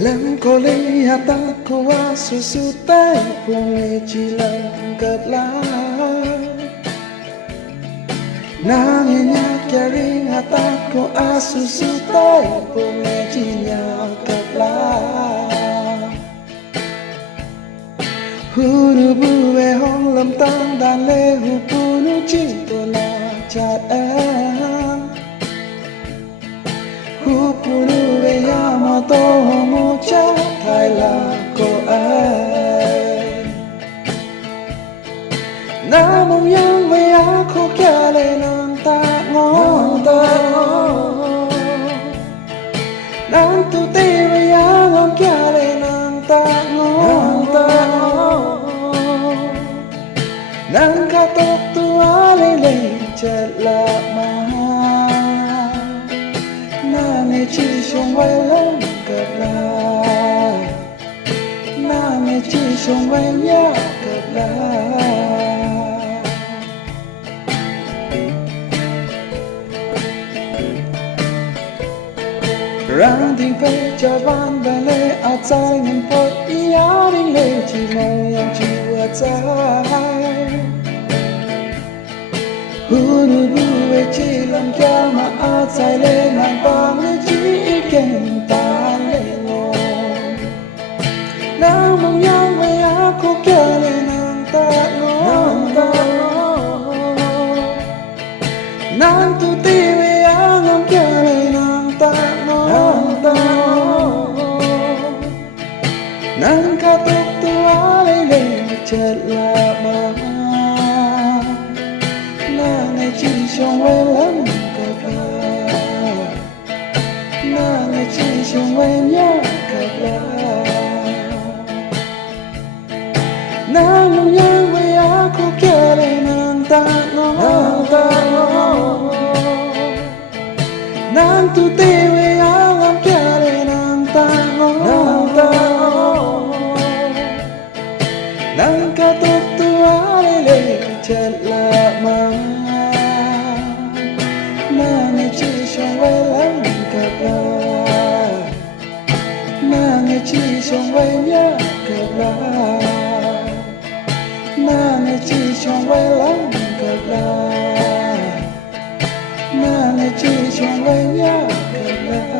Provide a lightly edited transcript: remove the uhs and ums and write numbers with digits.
Lắm có lý hạ ta có á su su tay Ponglih chỉ lần cất lá Nàng nghe nhạc kia ring hạ ta có á su su tay Ponglih chỉ nhạc cất lá Hu nu bu về hong lâm tăng đàn lê hu bu nu chỉ tôi là chặt em Hu bu nu về ya mà tô mô cha thay là cô ấy Na mong yang về ya khô kia lê nàng ta ngon ta Nàng tu ti về ya ngon kia lê nàng ta ngon ta Nàng ca tốt tu á lê lê chật là mà Na nê chi shong vay lắm cật là Na nê chi shong vay nhá cật là Rang tình phê cho van về lê áo trái nhìn phốt ý á đinh lê chỉ mong yang chỉ vừa trái Hu nu bu về chỉ làm kia mà áo trái lê nàng băng lê chỉ kèm ta lê ngô Nàng mong yang về á cô kia lê nàng ta ngô Nàng tu ti về á ngâm kia lê nàng ta ngô Nàng ca tốt tu á lê lê chật là mà Nàng này chỉ trong vay lắm cật là Nàng này chỉ trong vay nhá cật là Nàng mong nhang với á cô kia lê nàng ta ngô Nàng tu ti với á ngắm kia lê nàng ta ngô Nàng ca tốt tu á lê lê chật là mà Nàng này chỉ trong vay lắm cật là Nàng này chỉ trong vay nhá cật là Nàng này chỉ trong vay lắm cật là Nàng này chỉ trong vay nhá cật là